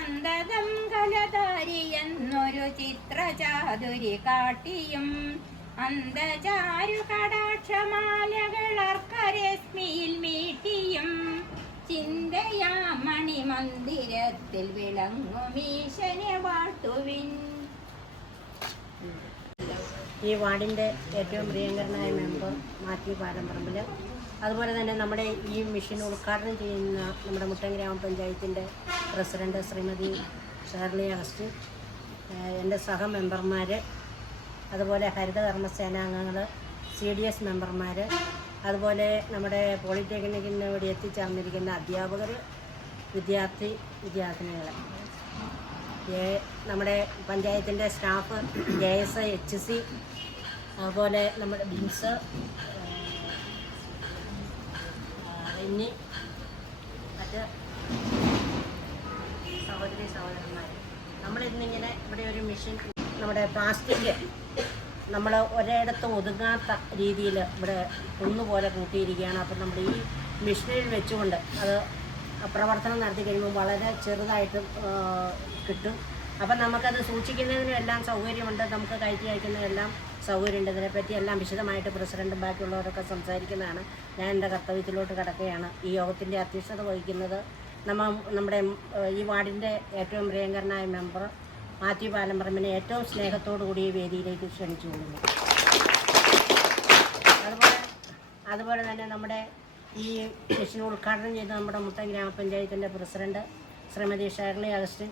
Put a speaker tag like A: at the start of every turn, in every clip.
A: സന്തതം കലതാരിയെന്നൊരു ചിത്രചാതുരി കാട്ടിയും അന്തചാരു കടാക്ഷമാലകളർക്കരശ്മിയിൽ മീട്ടിയും ചിന്തയാ മണിമന്ദിരത്തിൽ വിളങ്ങുമീശനെ വാട്ടുവിൻ.
B: ഈ വാർഡിന്റെ ഏറ്റവും പ്രിയങ്കരനായ മെമ്പർ മാത്യു പാലംപറമ്പിൽ. അതുപോലെ തന്നെ നമ്മുടെ ഈ മിഷൻ ഉദ്ഘാടനം ചെയ്യുന്ന നമ്മുടെ മുട്ടം ഗ്രാമപഞ്ചായത്തിന്റെ പ്രസിഡന്റ് ശ്രീമതി ഷേർലി അഗസ്റ്റിൻ ഏഹ് എന്റെ സഹ മെമ്പർമാർ അതുപോലെ ഹരിതകർമ്മസേനാംഗങ്ങൾ സി ഡി എസ് മെമ്പർമാർ അതുപോലെ നമ്മുടെ പോളിടെക്നിക്കിന് വേണ്ടി എത്തിച്ചേർന്നിരിക്കുന്ന അധ്യാപകർ വിദ്യാർത്ഥി വിദ്യാർത്ഥിനികൾ നമ്മുടെ പഞ്ചായത്തിന്റെ staff J S H C അതുപോലെ നമ്മുടെ ബിൻസ് ഇനി മറ്റ് സഹോദരി നമ്മൾ ഇന്നിങ്ങനെ ഇവിടെ ഒരു മിഷൻ നമ്മുടെ പ്ലാസ്റ്റിക് നമ്മൾ ഒരിടത്ത് ഒതുങ്ങാത്ത രീതിയിൽ ഇവിടെ കുന്നുപോലെ കൂട്ടിയിരിക്കുകയാണ്. അപ്പം നമ്മൾ ഈ മെഷീനിൽ വെച്ചുകൊണ്ട് അത് പ്രവർത്തനം നടത്തി കഴിയുമ്പോൾ വളരെ ചെറുതായിട്ട് കിട്ടും. അപ്പം നമുക്കത് സൂക്ഷിക്കുന്നതിനും എല്ലാം സൗകര്യമുണ്ട്. നമുക്ക് കയറ്റി അയക്കുന്നതെല്ലാം സൗകര്യമുണ്ട്. ഇതിനെപ്പറ്റി എല്ലാം വിശദമായിട്ട് പ്രസിഡന്റും ബാക്കിയുള്ളവരൊക്കെ സംസാരിക്കുന്നതാണ്. ഞാൻ എന്റെ കർത്തവ്യത്തിലോട്ട് കിടക്കുകയാണ്. ഈ യോഗത്തിന്റെ അധ്യക്ഷത വഹിക്കുന്നത് നമ്മ നമ്മുടെ ഈ വാർഡിന്റെ ഏറ്റവും പ്രിയങ്കരനായ മെമ്പർ മാത്യു പാലമ്പറമ്പിനെ ഏറ്റവും സ്നേഹത്തോടു കൂടി ഈ വേദിയിലേക്ക് ക്ഷണിച്ചു കൊള്ളുന്നു. അതുപോലെ അതുപോലെ തന്നെ നമ്മുടെ ഈ മിഷൻ ഉദ്ഘാടനം ചെയ്ത നമ്മുടെ മുട്ടം ഗ്രാമപഞ്ചായത്തിന്റെ പ്രസിഡന്റ് ശ്രീമതി ഷേർലി അഗസ്റ്റിൻ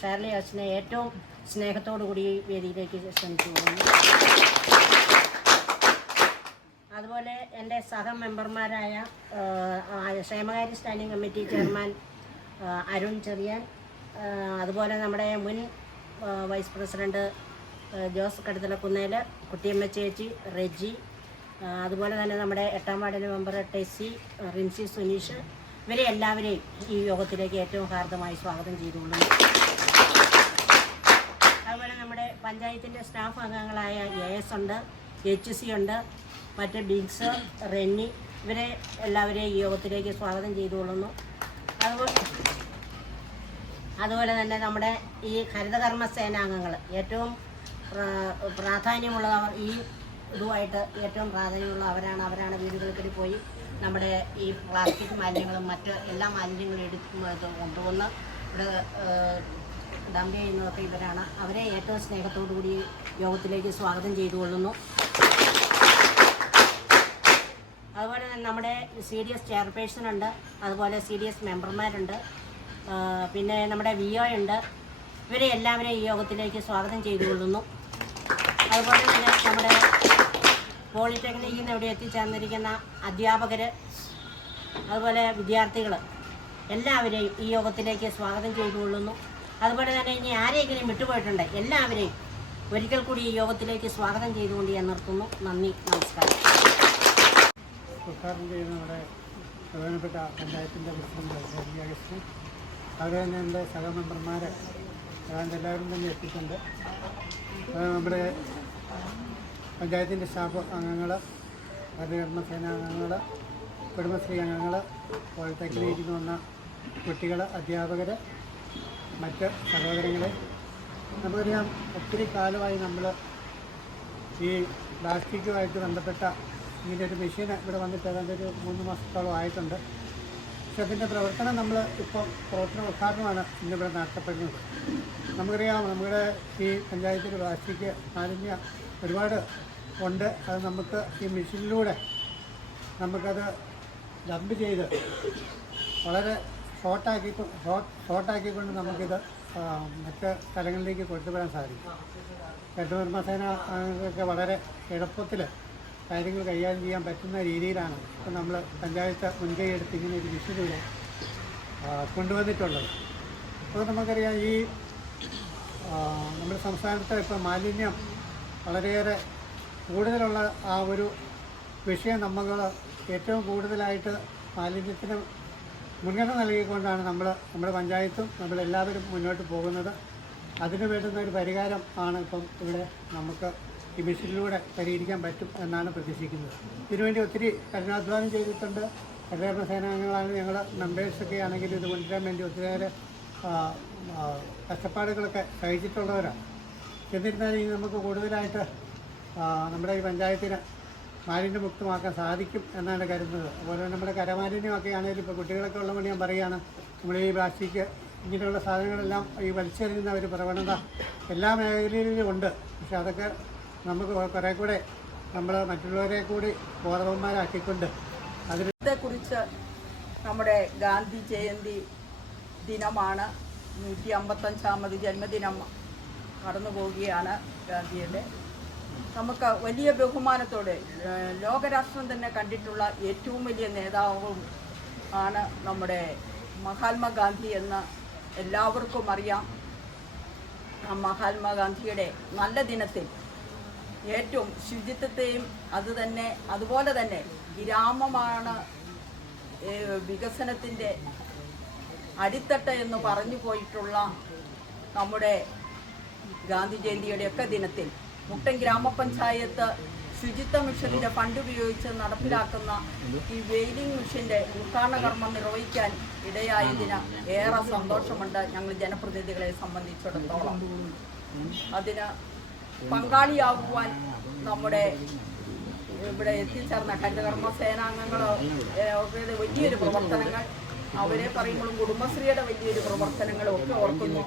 B: ഷേർലി- അഗസ്റ്റിനെ ഏറ്റവും സ്നേഹത്തോടു കൂടി ഈ വേദിയിലേക്ക് ക്ഷണിച്ചു കൊള്ളുന്നു. അതുപോലെ എന്റെ സഹ മെമ്പർമാരായ ക്ഷേമകാര്യ standing committee chairman Arun Cherian അതുപോലെ നമ്മുടെ മുൻ വൈസ് പ്രസിഡന്റ് ജോസ് ജോസ് കടുത്തലക്കുന്നേൽ കുട്ടിയമ്മ ചേച്ചി റെജി അതുപോലെ തന്നെ നമ്മുടെ എട്ടാം വാർഡിന്റെ മെമ്പർ ടെസ്സി റിൻസി സുനീഷ് ഇവരെ എല്ലാവരെയും ഈ യോഗത്തിലേക്ക് ഏറ്റവും ഹാർദമായി സ്വാഗതം ചെയ്തുകൊള്ളുന്നു. അതുപോലെ നമ്മുടെ പഞ്ചായത്തിന്റെ സ്റ്റാഫ് അംഗങ്ങളായ എ എസ് ഉണ്ട് എച്ച് സി ഉണ്ട് മറ്റ് ബിഗ്സ് റെന്നി ഇവരെ എല്ലാവരെയും ഈ യോഗത്തിലേക്ക് സ്വാഗതം ചെയ്തുകൊള്ളുന്നു. അതുപോലെ തന്നെ നമ്മുടെ ഈ ഹരിതകർമ്മ സേനാംഗങ്ങൾ ഏറ്റവും പ്രാ- പ്രാധാന്യമുള്ളവർ ഈ ഇതുമായിട്ട് ഏറ്റവും പ്രാധാന്യമുള്ള അവരാണ്. അവരാണ് വീടുകളിൽ പോയി നമ്മുടെ ഈ പ്ലാസ്റ്റിക് മാലിന്യങ്ങളും മറ്റ് എല്ലാ മാലിന്യങ്ങളും എടുത്ത് കൊണ്ടുവന്ന് ഇവിടെ ഡംപ് ചെയ്യുന്നതൊക്കെ ഇവരാണ്. അവരെ ഏറ്റവും സ്നേഹത്തോടു കൂടി യോഗത്തിലേക്ക് സ്വാഗതം ചെയ്തുകൊള്ളുന്നു അതുപോലെ തന്നെ നമ്മുടെ സി ഡി എസ് ചെയർപേഴ്സൺ ഉണ്ട് അതുപോലെ സി ഡി എസ് മെമ്പർമാരുണ്ട് പിന്നെ നമ്മുടെ വി ഒ ഉണ്ട് ഇവരെ എല്ലാവരെയും ഈ യോഗത്തിലേക്ക് സ്വാഗതം ചെയ്തുകൊള്ളുന്നു. അതുപോലെ തന്നെ നമ്മുടെ പോളിടെക്നിക്കിൽ നിന്ന് ഇവിടെ എത്തിച്ചേർന്നിരിക്കുന്ന അധ്യാപകർ അതുപോലെ വിദ്യാർത്ഥികൾ എല്ലാവരെയും ഈ യോഗത്തിലേക്ക് സ്വാഗതം ചെയ്തുകൊള്ളുന്നു. അതുപോലെ തന്നെ ഇനി ആരെങ്കിലും വിട്ടുപോയിട്ടുണ്ട് എല്ലാവരെയും ഒരിക്കൽ കൂടി ഈ യോഗത്തിലേക്ക് സ്വാഗതം ചെയ്തുകൊണ്ട് ഞാൻ നിർത്തുന്നു. നന്ദി നമസ്കാരം.
C: ഉദ്ഘാടനം ചെയ്യുന്ന നമ്മുടെ പ്രധാനപ്പെട്ട പഞ്ചായത്തിന്റെ പ്രസിഡന്റ് ഷെർലി അഗസ്റ്റിൻ. അവിടെ തന്നെ എന്റെ സഹമെമ്പർമാർ ഏതാണ്ട് എല്ലാവരും തന്നെ എത്തിയിട്ടുണ്ട്. നമ്മുടെ പഞ്ചായത്തിന്റെ സ്റ്റാഫ് അംഗങ്ങൾ ഭരണകർമ്മസേന അംഗങ്ങൾ കുടുംബശ്രീ അംഗങ്ങൾ പോളിടെക്നിക്കിൽ വന്ന കുട്ടികൾ അധ്യാപകർ മറ്റ് സഹോദരങ്ങളെ. നമുക്കറിയാം ഒത്തിരി കാലമായി നമ്മൾ ഈ പ്ലാസ്റ്റിക്കുമായിട്ട് ബന്ധപ്പെട്ട ഇങ്ങനെ ഒരു മെഷീൻ ഇവിടെ വന്നിട്ട് ഏതാണ്ട് ഒരു മൂന്ന് മാസത്തോളം ആയിട്ടുണ്ട്. പക്ഷെ അതിന്റെ പ്രവർത്തനം നമ്മൾ ഇപ്പോൾ പ്രവർത്തന ഉദ്ഘാടനമാണ് ഇന്നിവിടെ നടത്തപ്പെടുന്നത്. നമുക്കറിയാം നമ്മുടെ ഈ പഞ്ചായത്തിൽ പ്ലാസ്റ്റിക് മാലിന്യ ഒരുപാട് ഉണ്ട്. അത് നമുക്ക് ഈ മെഷീനിലൂടെ നമുക്കത് ഡംപ് ചെയ്ത് വളരെ ഷോർട്ടാക്കി ഷോർട്ടാക്കിക്കൊണ്ട് നമുക്കിത് മറ്റ് സ്ഥലങ്ങളിലേക്ക് കൊണ്ടുവരാൻ സാധിക്കും. അംഗങ്ങൾക്ക് വളരെ എളുപ്പത്തിൽ കാര്യങ്ങൾ കൈകാര്യം ചെയ്യാൻ പറ്റുന്ന രീതിയിലാണ് ഇപ്പം നമ്മൾ പഞ്ചായത്ത് മുൻകൈ എടുത്ത് ഇങ്ങനെ ഒരു വിഷയത്തിലൂടെ കൊണ്ടുവന്നിട്ടുള്ളത്. അപ്പോൾ നമുക്കറിയാം ഈ നമ്മുടെ സംസ്ഥാനത്ത് ഇപ്പം മാലിന്യം വളരെയേറെ കൂടുതലുള്ള ആ ഒരു വിഷയം നമ്മൾ ഏറ്റവും കൂടുതലായിട്ട് മാലിന്യത്തിന് മുൻഗണന നൽകിക്കൊണ്ടാണ് നമ്മൾ നമ്മുടെ പഞ്ചായത്തും നമ്മളെല്ലാവരും മുന്നോട്ട് പോകുന്നത്. അതിന് വേണ്ടുന്ന ഒരു പരിഹാരം ആണ് ഇപ്പം ഇവിടെ നമുക്ക് ഈ പരിഹരിക്കാൻ പറ്റും എന്നാണ് പ്രതീക്ഷിക്കുന്നത്. ഇതിനുവേണ്ടി ഒത്തിരി കഠിനാധ്വാനം ചെയ്തിട്ടുണ്ട്. സഹകരണ സേനാംഗങ്ങളാണ് ഞങ്ങൾ മെമ്പേഴ്സൊക്കെ ആണെങ്കിൽ ഇത് കൊണ്ടുവരാൻ വേണ്ടി ഒത്തിരിയേറെ കഷ്ടപ്പാടുകളൊക്കെ സഹിച്ചിട്ടുള്ളവരാണ്. എന്നിരുന്നാലും ഇനി നമുക്ക് കൂടുതലായിട്ട് നമ്മുടെ ഈ പഞ്ചായത്തിന് മാലിന്യമുക്തമാക്കാൻ സാധിക്കും എന്നാണ് കരുതുന്നത്. അതുപോലെ നമ്മുടെ കരമാലിന്യമൊക്കെ ആണെങ്കിലും ഇപ്പോൾ കുട്ടികളൊക്കെ ഉള്ളതുകൊണ്ട് ഞാൻ പറയുകയാണ്. നമ്മൾ ഈ പ്ലാസ്റ്റിക് ഇങ്ങനെയുള്ള സാധനങ്ങളെല്ലാം ഈ വലിച്ചെറിയുന്ന ഒരു പ്രവണത എല്ലാ മേഖലയിലും ഉണ്ട്. പക്ഷെ അതൊക്കെ നമുക്ക് കുറേ കൂടെ നമ്മൾ മറ്റുള്ളവരെ കൂടി ബോധവന്മാരാക്കിക്കൊണ്ട് അതിനെ
D: കുറിച്ച് നമ്മുടെ ഗാന്ധി ജയന്തി ദിനമാണ്. നൂറ്റി അമ്പത്തഞ്ചാമത് ജന്മദിനം കടന്നു പോവുകയാണ് ഗാന്ധിയുടെ. നമുക്ക് വലിയ ബഹുമാനത്തോടെ ലോകരാഷ്ട്രം തന്നെ കണ്ടിട്ടുള്ള ഏറ്റവും വലിയ നേതാവും ആണ് നമ്മുടെ മഹാത്മാഗാന്ധി എന്ന് എല്ലാവർക്കും അറിയാം. മഹാത്മാഗാന്ധിയുടെ നല്ല ദിനത്തിൽ ഏറ്റവും ശുചിത്വത്തെയും അത് തന്നെ അതുപോലെ തന്നെ ഗ്രാമമാണ് വികസനത്തിന്റെ അടിത്തട്ട് എന്ന് പറഞ്ഞു പോയിട്ടുള്ള നമ്മുടെ ഗാന്ധി ജയന്തിയുടെയൊക്കെ ദിനത്തിൽ മുട്ടൻ ഗ്രാമപഞ്ചായത്ത് ശുചിത്വ മിഷനിലെ ഫണ്ട് ഉപയോഗിച്ച് നടപ്പിലാക്കുന്ന ഈ വെയിലിംഗ് മിഷന്റെ ഉദ്ഘാടന കർമ്മം നിർവഹിക്കാൻ ഇടയായതിന് ഏറെ സന്തോഷമുണ്ട് ഞങ്ങൾ ജനപ്രതിനിധികളെ സംബന്ധിച്ചിടത്തോളം. അതിന് പങ്കാളിയാകുവാൻ നമ്മുടെ ഇവിടെ എത്തിച്ചേർന്ന ഹരിതകർമ്മ സേനാംഗങ്ങൾ അവരുടെ വലിയൊരു പ്രവർത്തനങ്ങൾ. അവരെ പറയുമ്പോഴും കുടുംബശ്രീയുടെ വലിയൊരു പ്രവർത്തനങ്ങളും ഒക്കെ ഓർക്കുന്നു.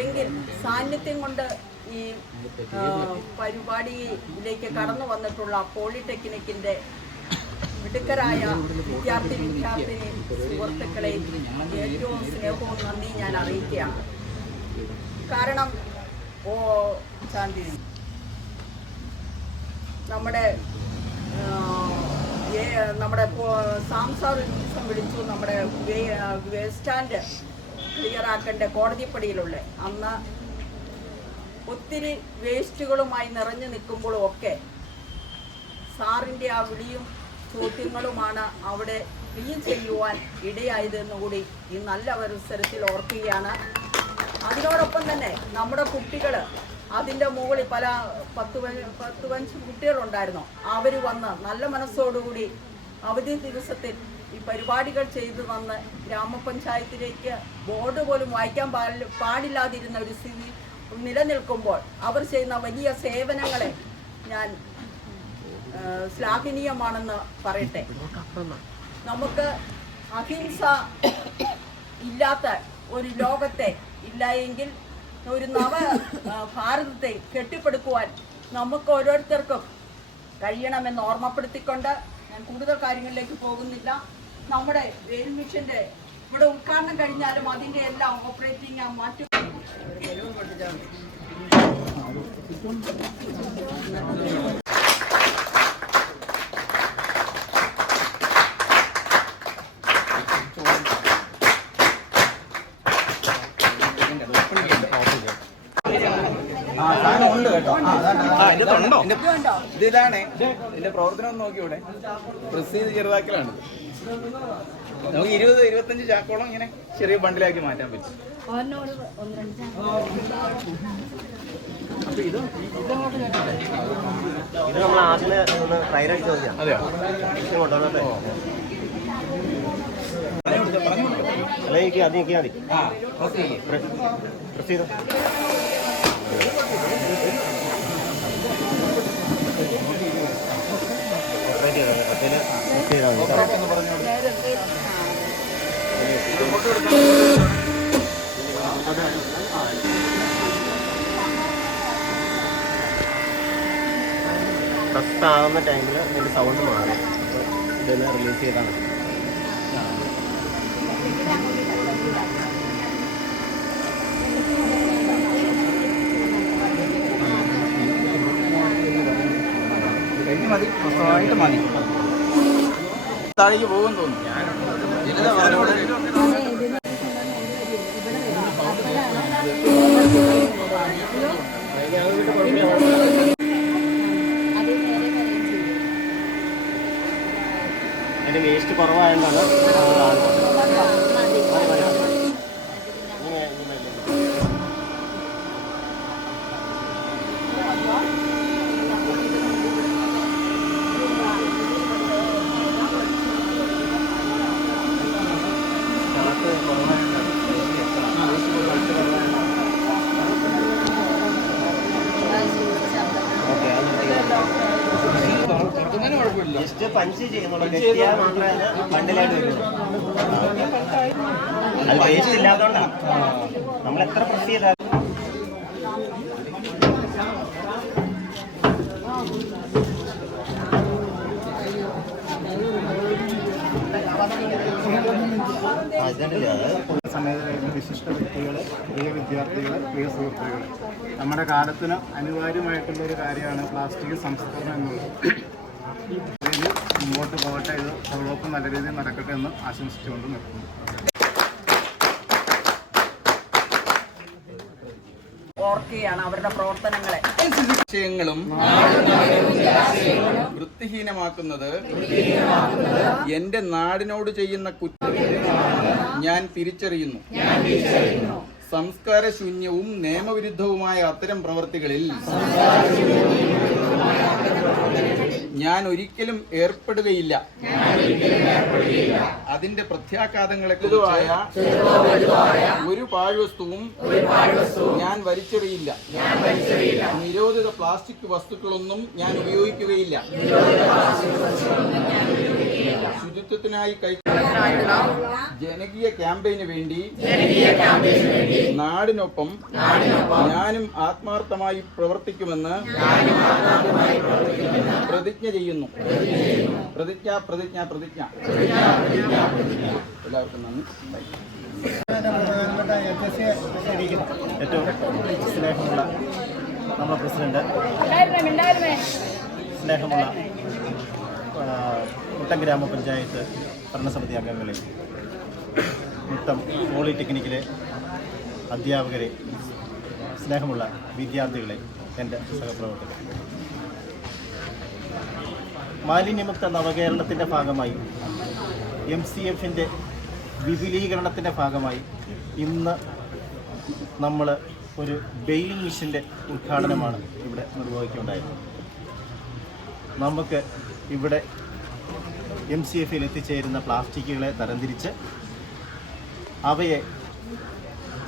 D: എങ്കിൽ സാന്നിധ്യം കൊണ്ട് ഈ പരിപാടിയിലേക്ക് കടന്നു വന്നിട്ടുള്ള പോളിടെക്നിക്കിന്റെ മിടുക്കരായ വിദ്യാർത്ഥി വിദ്യാർത്ഥിനി സുഹൃത്തുക്കളെ ഏറ്റവും സ്നേഹവും നന്ദി ഞാൻ അറിയിക്കുകയാണ്. കാരണം ഓ ശാന്തി. നമ്മുടെ നമ്മുടെ സാംസാർ ദിവസം വിളിച്ചു നമ്മുടെ വേസ്റ്റ് സ്റ്റാൻഡ് ക്ലിയർ കോടതിപ്പടിയിലുള്ള അന്ന് ഒത്തിരി വേസ്റ്റുകളുമായി നിറഞ്ഞു നിൽക്കുമ്പോഴും ഒക്കെ സാറിന്റെ ആ വിളിയും ചോദ്യങ്ങളുമാണ് അവിടെ ക്ലീൻ ചെയ്യുവാൻ ഇടയായതെന്ന് കൂടി ഈ നല്ല അവസരത്തിൽ ഓർക്കുകയാണ്. അതിനോടൊപ്പം തന്നെ നമ്മുടെ കുട്ടികൾ അതിന്റെ മുകളിൽ പല പത്ത് പത്ത് പഞ്ച് കുട്ടികളുണ്ടായിരുന്നു. അവർ വന്ന് നല്ല മനസ്സോടുകൂടി അവധി ദിവസത്തിൽ ഈ പരിപാടികൾ ചെയ്തു വന്ന് ഗ്രാമപഞ്ചായത്തിലേക്ക് ബോർഡ് പോലും വായിക്കാൻ പാടില്ല പാടില്ലാതിരുന്ന ഒരു സ്ഥിതി നിലനിൽക്കുമ്പോൾ അവർ ചെയ്യുന്ന വലിയ സേവനങ്ങളെ ഞാൻ ശ്ലാഘനീയമാണെന്ന് പറയട്ടെ. നമുക്ക് അഹിംസ ഇല്ലാത്ത ഒരു ലോകത്തെ ഇല്ല എങ്കിൽ ഒരു നവ ഭാരതത്തെ കെട്ടിപ്പടുക്കുവാൻ നമുക്ക് ഓരോരുത്തർക്കും കഴിയണമെന്ന് ഓർമ്മപ്പെടുത്തിക്കൊണ്ട് ഞാൻ കൂടുതൽ കാര്യങ്ങളിലേക്ക് പോകുന്നില്ല. നമ്മുടെ വെയിൽ മിഷന്റെ ഇവിടെ ഉദ്ഘാടനം കഴിഞ്ഞാലും അതിന്റെ എല്ലാം ഓപ്പറേറ്റിംഗ് മാറ്റി
E: ആ, കേട്ടോ. ഇത് ഇതാണ്. ഇതിന്റെ പ്രവർത്തനം ഒന്ന് നോക്കിയൂടെ പ്രസ് ചെയ്ത് ചെറുതാക്കലാണ്. നമുക്ക് ഇരുപത് ഇരുപത്തഞ്ച് ചാക്കോളം ഇങ്ങനെ ചെറിയ ബണ്ടിലാക്കി മാറ്റാൻ പറ്റും.
F: ഇത് നമ്മൾ ആദ്യമേ ഒന്ന് ട്രയൽ അടിച്ച് നോക്കിയാണ്
E: അതെയോ?
F: കൊണ്ടുവന്നിട്ട്. അല്ലെങ്കിൽ അത് നോക്കിയാൽ മതി.
E: ആ ഓക്കെ.
F: പ്രസ് ചെയ്തോ ഓപ്പറേറ്റ് ചെയ്തോ മറ്റേ പ്രസ് ചെയ്താൽ മതി
E: ഒന്ന് പറഞ്ഞു കൊടുത്തോ.
F: പ്രസ് ആവുന്ന ടൈമിൽ അതിന്റെ സൗണ്ട് മാറി ഇതെല്ലാം റിലീസ് ചെയ്താൽ മതി.
E: സ്വസ്ഥമായിട്ട് മതി. താഴേക്ക് പോകുമെന്ന് തോന്നുന്നു.
F: വേസ്റ്റ് കുറവായതുകൊണ്ടാണ് അത് കാണുന്നത് മതി, മതി, മതി. ഇങ്ങനെ ഇങ്ങനെ ഇല്ലേ? ജസ്റ്റ് പഞ്ച് ഇല്ലാത്തതുകൊണ്ടാണ് നമ്മൾ എത്ര
C: വിശിഷ്ട വ്യക്തികൾ പ്രിയ വിദ്യാർത്ഥികൾ പ്രിയ സുഹൃത്തുക്കൾ നമ്മുടെ കാലത്തിന് അനിവാര്യമായിട്ടുള്ള ഒരു കാര്യമാണ് പ്ലാസ്റ്റിക് സംസ്കരണം എന്നുള്ളത്. മുമ്പോട്ട് പോകട്ടെ ഇത് ഡെവലപ്പ് നല്ല രീതിയിൽ നടക്കട്ടെ എന്ന് ആശംസിച്ചുകൊണ്ട് നിർത്തുന്നു.
D: ഓർക്കുകയാണ് അവരുടെ പ്രവർത്തനങ്ങളെ.
E: വിഷയങ്ങളും വൃത്തിഹീനമാക്കുന്നത് എന്റെ നാടിനോട് ചെയ്യുന്ന കുറ്റം ഞാൻ തിരിച്ചറിയുന്നു. സംസ്കാരശൂന്യവും നിയമവിരുദ്ധവുമായ അത്തരം പ്രവർത്തികളിൽ ഞാൻ ഒരിക്കലും ഏർപ്പെടുകയില്ല. അതിന്റെ പ്രത്യാഘാതങ്ങളെ കുറിച്ചായ ഒരു പാഴ്വസ്തുവും ഞാൻ വലിച്ചെറിയില്ല. നിരോധിത പ്ലാസ്റ്റിക് വസ്തുക്കളൊന്നും ഞാൻ ഉപയോഗിക്കുകയില്ല. ശുചിത്വത്തിനായി കൈ ജനകീയ ക്യാമ്പയിന് വേണ്ടി നാടിനൊപ്പം ഞാനും ആത്മാർത്ഥമായി പ്രവർത്തിക്കുമെന്ന് പ്രതിജ്ഞ ചെയ്യുന്നു. പ്രതിജ്ഞ പ്രതിജ്ഞ പ്രതിജ്ഞ എല്ലാവർക്കും നന്ദി.
F: ഏറ്റവും സ്നേഹമുള്ള നമ്മുടെ പ്രസിഡന്റ്. സ്നേഹമുള്ള ആ, മുട്ടം ഗ്രാമപഞ്ചായത്ത് ഭരണസമിതി അംഗങ്ങളെ മുട്ടം പോളിടെക്നിക്കിലെ അധ്യാപകരെ സ്നേഹമുള്ള വിദ്യാർത്ഥികളെ എന്റെ സഹപ്രവർത്തകർ. മാലിന്യമുക്ത നവകേരളത്തിന്റെ ഭാഗമായി എം സി എഫിന്റെ വിപുലീകരണത്തിന്റെ ഭാഗമായി ഇന്ന് നമ്മൾ ഒരു ബെയിലിംഗ് മിഷന്റെ ഉദ്ഘാടനമാണ് ഇവിടെ നിർവഹിക്കുന്നുണ്ടായത് നമുക്ക് ഇവിടെ എം സി എഫിൽ എത്തിച്ചേരുന്ന പ്ലാസ്റ്റിക്കുകളെ തരംതിരിച്ച് അവയെ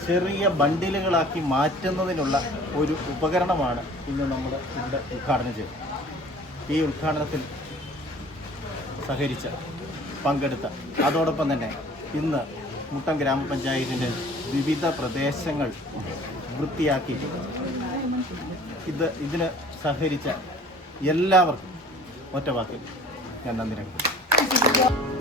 F: ചെറിയ ബണ്ടിലുകളാക്കി മാറ്റുന്നതിനുള്ള ഒരു ഉപകരണമാണ് ഇന്ന് നമ്മൾ ഇവിടെ ഉദ്ഘാടനം ചെയ്തത്. ഈ ഉദ്ഘാടനത്തിൽ സഹകരിച്ച പങ്കെടുത്ത അതോടൊപ്പം തന്നെ ഇന്ന് മുട്ടം ഗ്രാമപഞ്ചായത്തിന്റെ വിവിധ പ്രദേശങ്ങൾ വൃത്തിയാക്കി ഇത് ഇതിന് സഹകരിച്ച എല്ലാവർക്കും ഒറ്റവാക്കിൽ ഞാൻ നന്ദി 谢谢直播。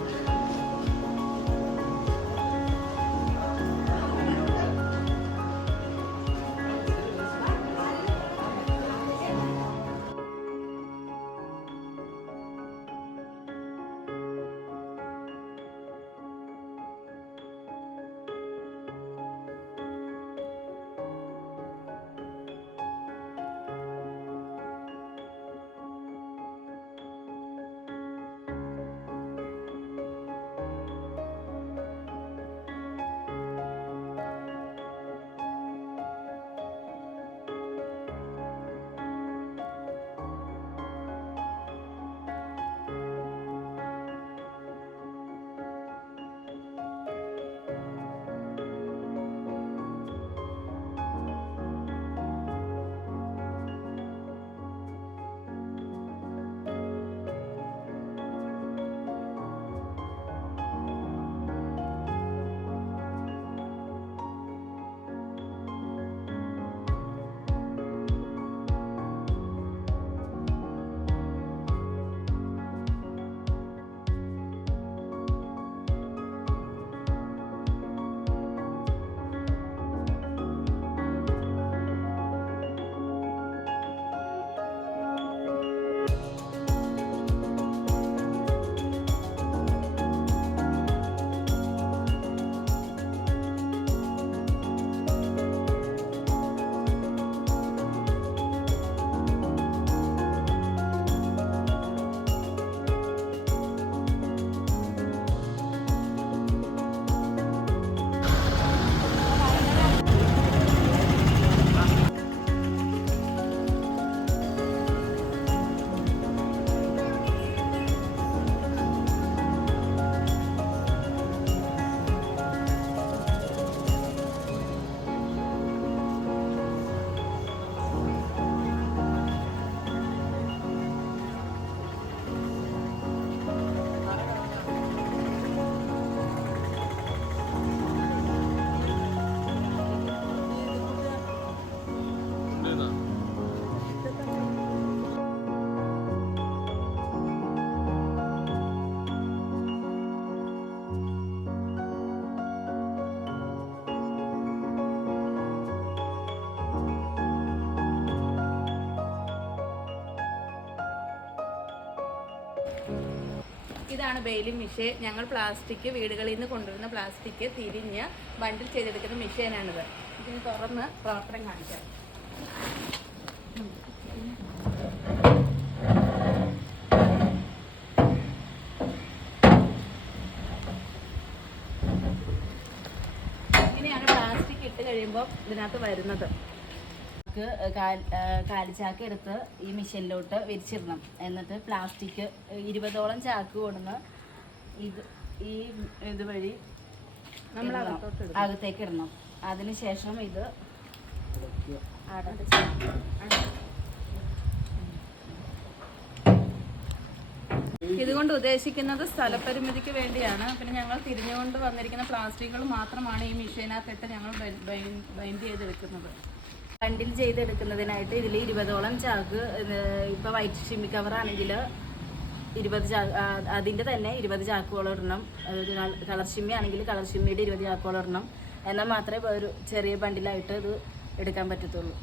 G: ഇതാണ് ബെയിലിംഗ് മിഷീൻ. ഞങ്ങൾ പ്ലാസ്റ്റിക് വീടുകളിൽ നിന്ന് കൊണ്ടുവരുന്ന പ്ലാസ്റ്റിക് തിരിഞ്ഞ് ബണ്ടിൽ ചെയ്തെടുക്കുന്ന മിഷീനാണിത്. ഇതിന് തുറന്ന് പ്രവർത്തനം കാണിക്കാം. ഇങ്ങനെയാണ് പ്ലാസ്റ്റിക് ഇട്ട് കഴിയുമ്പോൾ ഇതിനകത്ത് വരുന്നത്.
H: ചാക്ക് കാലിച്ചാക്ക് എടുത്ത് ഈ മിഷനിലോട്ട് വിരിച്ചിടണം. എന്നിട്ട് പ്ലാസ്റ്റിക് ഇരുപതോളം ചാക്ക് കൊടുന്ന് ഇത് ഈ ഇതുവഴി
G: നമ്മൾ അകത്തോട്ട് ഇടും.
H: അകത്തേക്ക് ഇടണം. അതിനുശേഷം ഇത്
G: ഇതുകൊണ്ട് ഉദ്ദേശിക്കുന്നത് സ്ഥലപരിമിതിക്ക് വേണ്ടിയാണ്. പിന്നെ ഞങ്ങൾ തിരിഞ്ഞുകൊണ്ട് വന്നിരിക്കുന്ന പ്ലാസ്റ്റിക്കുകൾ മാത്രമാണ് ഈ മെഷീനകത്തിട്ട് ഞങ്ങൾ ബൈൻഡ് ചെയ്തെടുക്കുന്നത്.
H: ബണ്ടിൽ ചെയ്തെടുക്കുന്നതിനായിട്ട് ഇതിൽ ഇരുപതോളം ചാക്ക് ഇപ്പം വൈറ്റ് ഷിമ്മി കവർ ആണെങ്കിൽ ഇരുപത് ചാ അതിന്റെ തന്നെ ഇരുപത് ചാക്കുകൾ ഇടണം കളർ ഷിമ്മി ആണെങ്കിൽ കളർ ഷിമ്മിയുടെ ഇരുപത് ചാക്കുകൾ ഇടണം എന്നാൽ മാത്രമേ ഒരു ചെറിയ ബണ്ടിലായിട്ട് ഇത് എടുക്കാൻ പറ്റത്തുള്ളൂ.